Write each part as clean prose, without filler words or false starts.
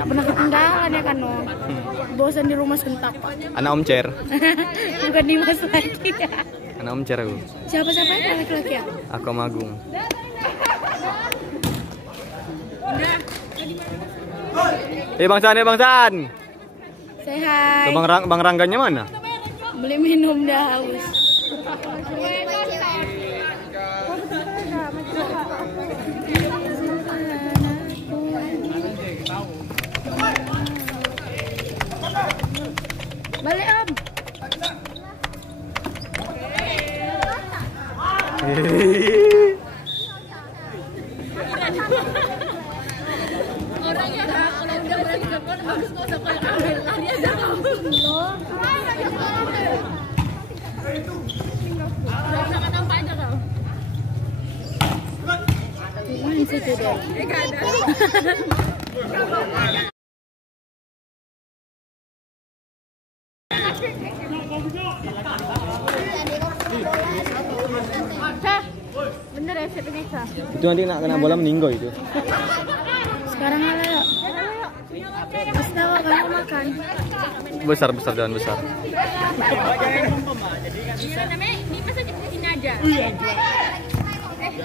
Nggak pernah ketinggalan ya kan, no. Bosan di rumah sentak, Pak. Anak Om Cer. Bukan Dimas lagi ya. Anak Om Cer aku. Siapa-siapa yang laki-laki ya? Aku Om Agung. Bang San, Bang San. Say hi. Bang Rangganya mana? Beli minum dah haus. Balik Om. Orangnya kalau udah berani telepon bagus kok sampai ambil lari aja kamu. Udah bisa nampak aja kau. Main situ deh. Enggak ada. Bener ya Indonesia. Itu nanti nak kena bola meninggal itu. Sekarang ala yuk. Kasih tahu kamu makan. Besar jangan besar. Iya namanya Dimas aja di sini aja.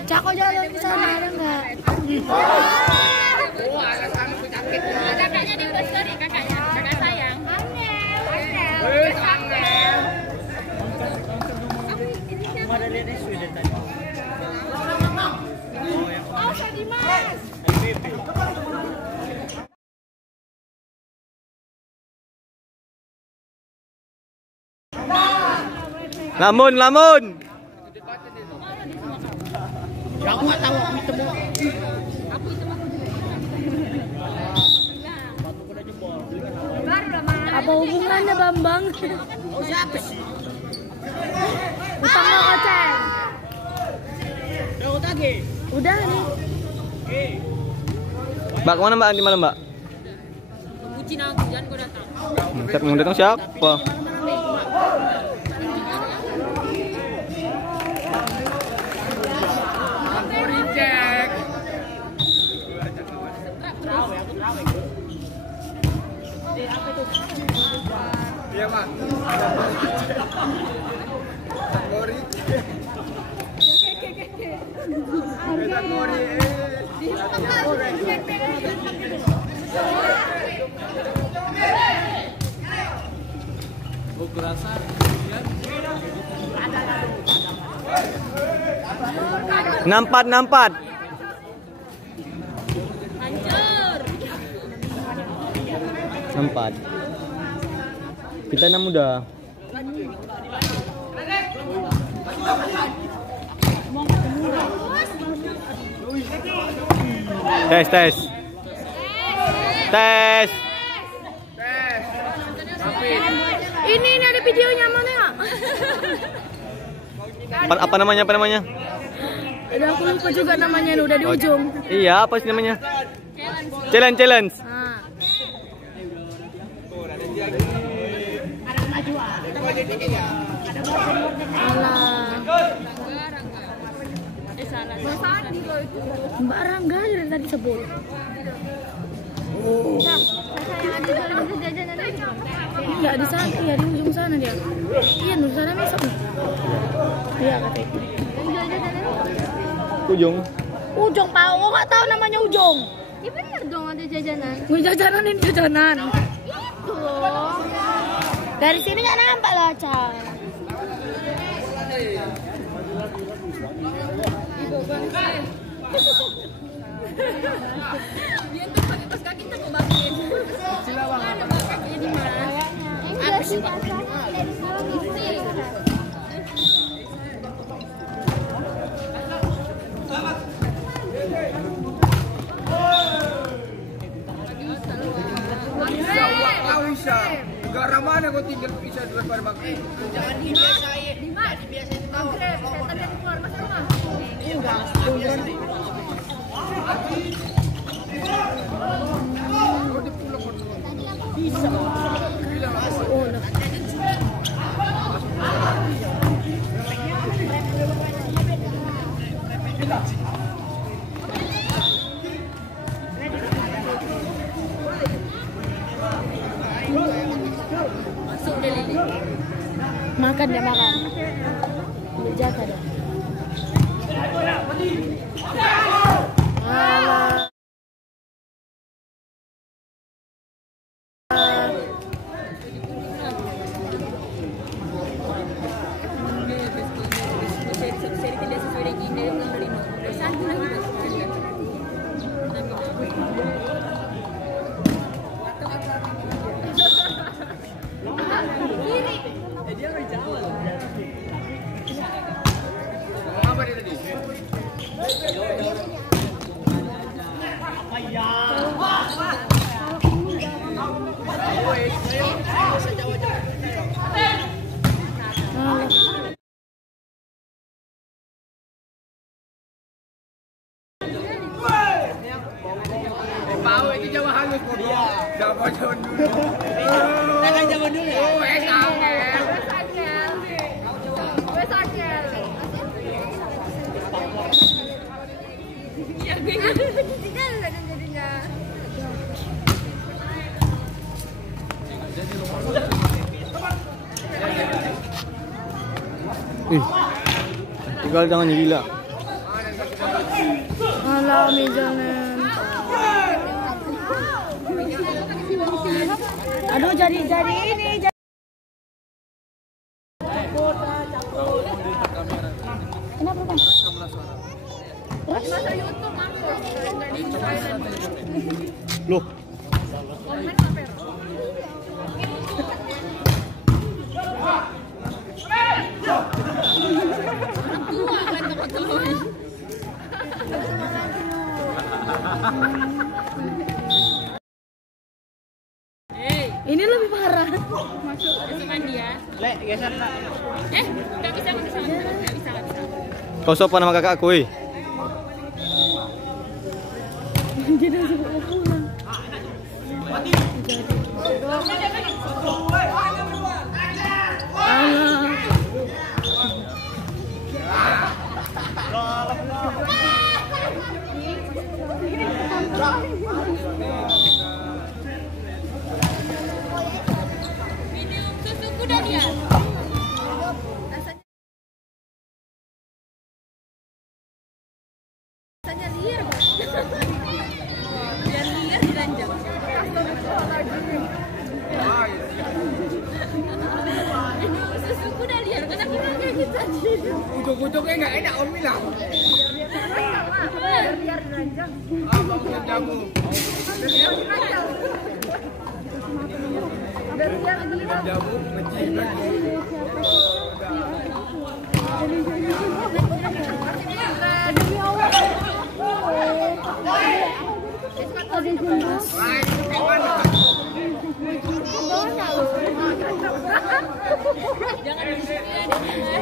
Cako jalan ke sana ada nggak? Ada kakaknya di story kakaknya, kakak sayang. Lamun. Aku nggak tahu aku itu mau. Apa hubungannya Bambang? Oh siapa sih? Utang mau koceng. Udah tadi. Udah nih. Mbak kemana Mbak? Di mana Mbak? Bucin aku jangan kau datang. Mau datang siapa? Iya, Pak. Gori. Nampat. Hancur. Nampat. Kita 6 udah. Tes. Ini ada videonya mana ya? Apa namanya? Udah aku lupa juga namanya, udah di ujung. Iya, apa sih namanya? Challenge. Nah. Mbak Rangga dari tadi sebut. Enggak di sana, ya di ujung sana dia. Iya, di sana besok. Iya kata itu. Ujung. Ujung Pak, oh nggak tahu namanya ujung. Ya bener dong ada jajanan. Jajanan ini jajanan. Itu loh. Dari sini nggak nampak lah, Cal. Dia tuh pakai kaos kaki tuh mau bagiin. Ada kakinya di mana? Apa sih? Negara mana kau tinggal bisa dua Bang? Jangan dibiasain. Dibiasain Maghrib, saya tadi keluar masuk rumah. makan dia makan. Jaga deh. Apa dia tadi? Bau itu Jawa halus kok. Jawa dulu. Jangan Jawa dulu ya. Wes akeh. Ya gue kan jadinya. Tinggal jangan gila. Alah, jangan. Aduh, jadi ini. Kenapa kan? Masa YouTube aku jadi silent. Loh, Komen sampai. Tua kan teman-teman. Ini lebih parah. Masuk dengan dia. Lek, geser tak. Nggak bisa. kau siapa nama kakakku? Dia udah suka pulang. Minum susu kuda dia. Rasanya liar, Bang. Biar liar diranjang. Minum susu kuda liar, kan aku kayak gitu tadi. Ujung-ujungnya nggak enak Om bilang. Biar diranjang. Abang yang jamu. Jamu ngecil lagi.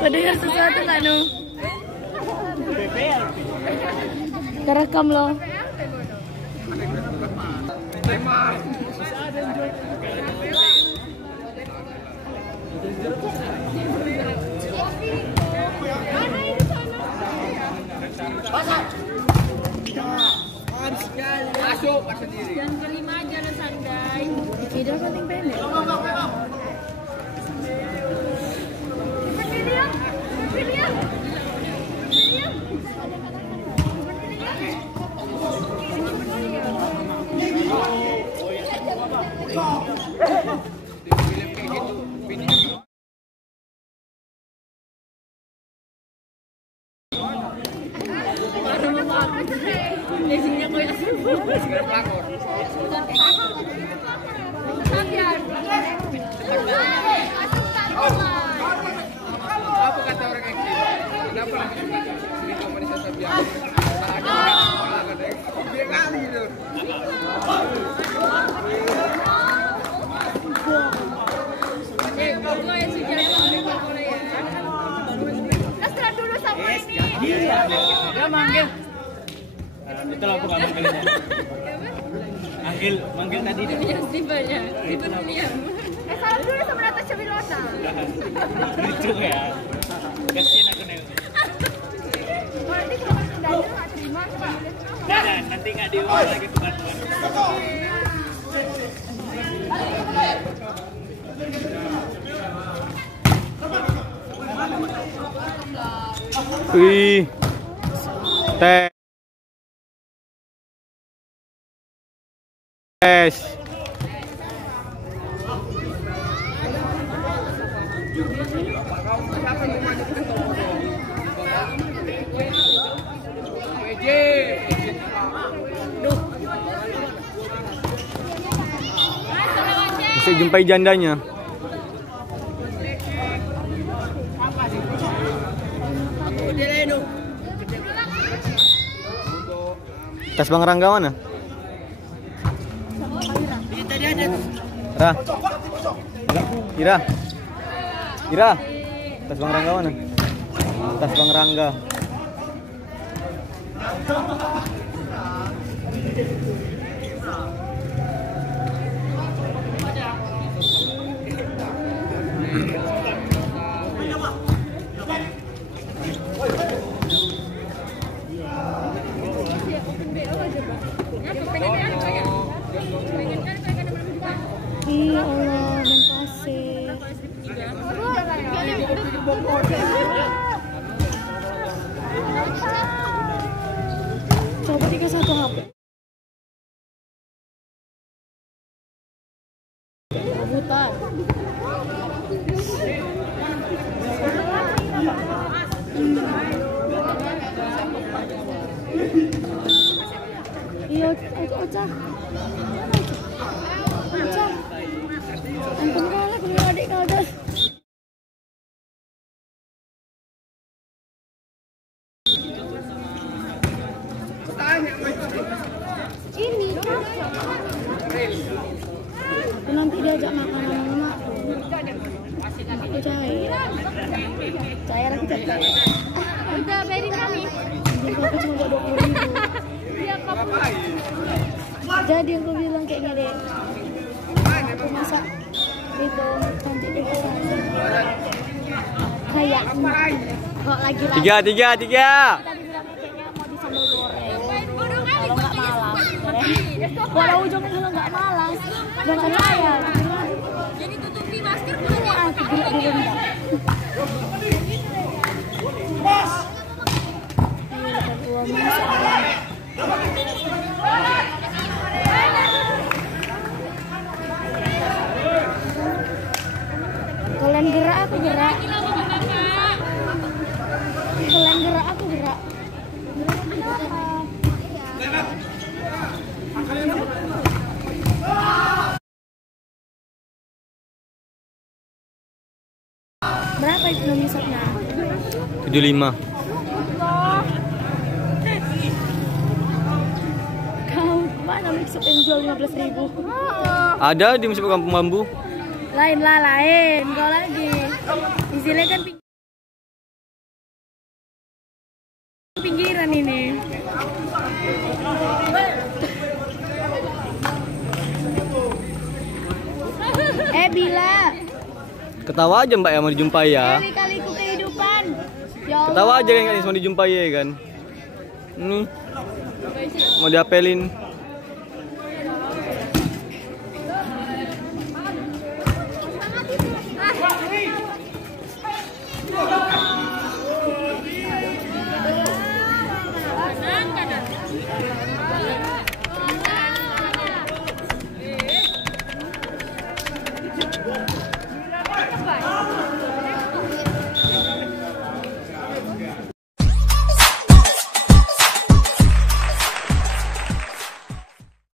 Kau dengar sesuatu nggak, Nu? Kerekam loh. Masuk sendiri. Dan kelima jalan sandai. Tidak paling pendek. Isinya kayak Segera pelakor. Apa kata orang yang gini? Kenapa lebih suka sering komunikasi Sabian? Dia kali gitu. Gue yang sejarah boleh ya. Kasih dulu sama ini. Dia manggil. Itu aku nggak manggilnya. Manggil tadi deh. Ini yang sibanya. Itu dia. Salam dulu sama Natasha Wilona. Lucu ya. Kasian aku nih. Nanti kalau masuk dada nggak terima. Nanti nggak diulang lagi bukan. Wih. Tes. Bisa jumpai jandanya. Tas Bang Rangga mana? Ira. Ira. Tas Bang Rangga mana? Tas Bang Rangga. Iya Allah, main pasir. Coba 31 HP. Rebutan. Iya, itu Ocha. Ocha. Ampun kalah punya adik kau dah. Ini aku nanti diajak makan sama mak. Aku cair. Cair aku cair. Udah bayarin kami. Aku cuma buat 20.000. Iya kamu. Jadi aku bilang kayaknya deh. Aku masak itu nanti di sana. Kayak kok lagi rame. Tiga. Tadi bilang kayaknya mau disambal goreng. Kalau nggak malas. Walau ujungnya kalau nggak malas. Jangan saya. Jadi tutupi masker dulu ya. Aku gila di rendang. Kalian gerak, aku gerak. Kalian gerak, aku gerak. Berapa itu misalnya? 75. Kau mana mix up yang jual 15.000? Ada di Museum Kampung Bambu. Lain. Kau lagi. Di sini kan pinggiran ini. Bila. Ketawa aja Mbak ya mau dijumpai ya. Kali-kaliku kehidupan. Ya Allah. Ketawa aja kan mau dijumpai ya kan. Ini mau diapelin.